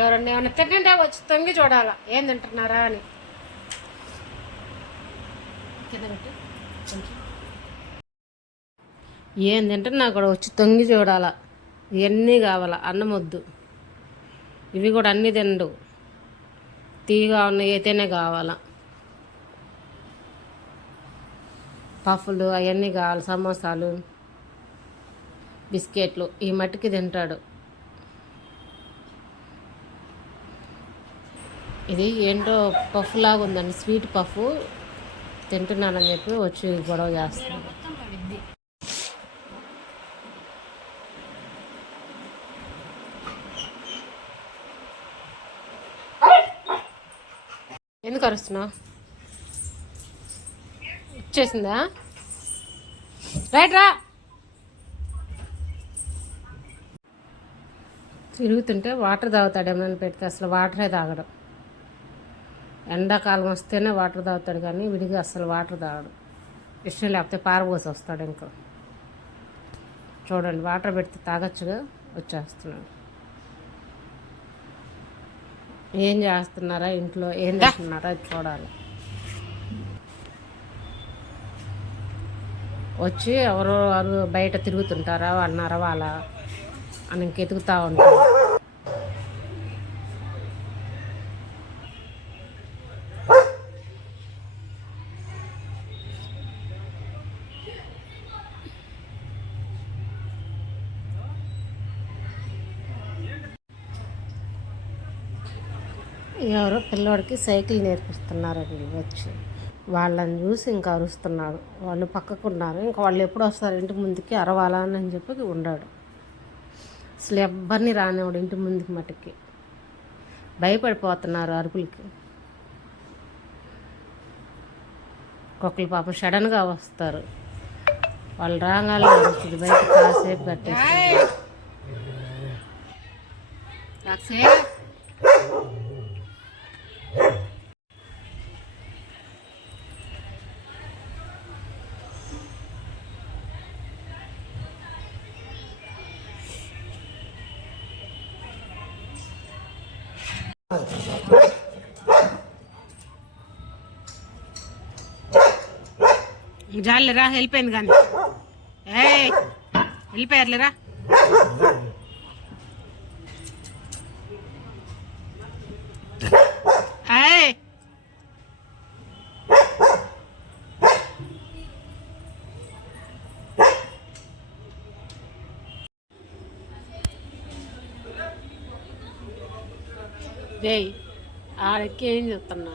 ఎవరన్నా ఏమన్నా తింటుంటే వచ్చి తొంగి చూడాలా ఏం తింటున్నారా అని. ఏం తింటున్నా కూడా వచ్చి తొంగి చూడాలా. ఇవన్నీ కావాలా, అన్నం వద్దు. ఇవి కూడా అన్నీ తిండు, తీగా ఉన్నాయి అయితేనే కావాలా. పఫ్లు అవన్నీ కావాలి, సమోసాలు, బిస్కెట్లు ఈ మట్టికి తింటాడు. ఇది ఏంటో పఫ్ లాగా ఉందండి, స్వీట్ పఫ్. తింటున్నానని చెప్పి వచ్చి గొడవ చేస్తున్నాను. ఎందుకు అరుస్తున్నావు? ఇచ్చేసిందా? రైట్ రా. తిరుగుతుంటే వాటర్ తాగుతాడు. ఏమైనా పెడితే అసలు వాటరే తాగడం. ఎండాకాలం వస్తేనే వాటర్ తాగుతాడు, కానీ విడిగా అసలు వాటర్ తాగడు. ఇష్టం లేకపోతే పారబోసి వస్తాడు. ఇంకా చూడండి, వాటర్ పెడితే తాగొచ్చుగా, వచ్చేస్తున్నాడు. ఏం చేస్తున్నారా ఇంట్లో, ఏం చేస్తున్నారా అది చూడాలి. వచ్చి ఎవరో బయట తిరుగుతుంటారా అన్నారా వాళ్ళ అని ఇంకెతుకుతూ ఉంటారు. ఎవరో పిల్లోడికి సైకిల్ నేర్పిస్తున్నారండి. వచ్చి వాళ్ళని చూసి ఇంకా అరుస్తున్నాడు. వాళ్ళు పక్కకున్నారు. ఇంకా వాళ్ళు ఎప్పుడు వస్తారు ఇంటి ముందుకి, అరవాలని చెప్పి ఉన్నాడు. అసలు ఎవ్వరిని రానివాడు ఇంటి ముందుకి. మటుకి భయపడిపోతున్నారు అరుపులకి. ఒక్కొక్కరు పాపం సడన్గా వస్తారు. వాళ్ళు రాగానే వస్తుంది బయట. కాసేపు కట్టేస్తారు. జాలేరా, వెళ్ళిపోయింది కానీ. వెళ్ళిపోయారులేరా. ఆడకి ఏం చెప్తున్నా?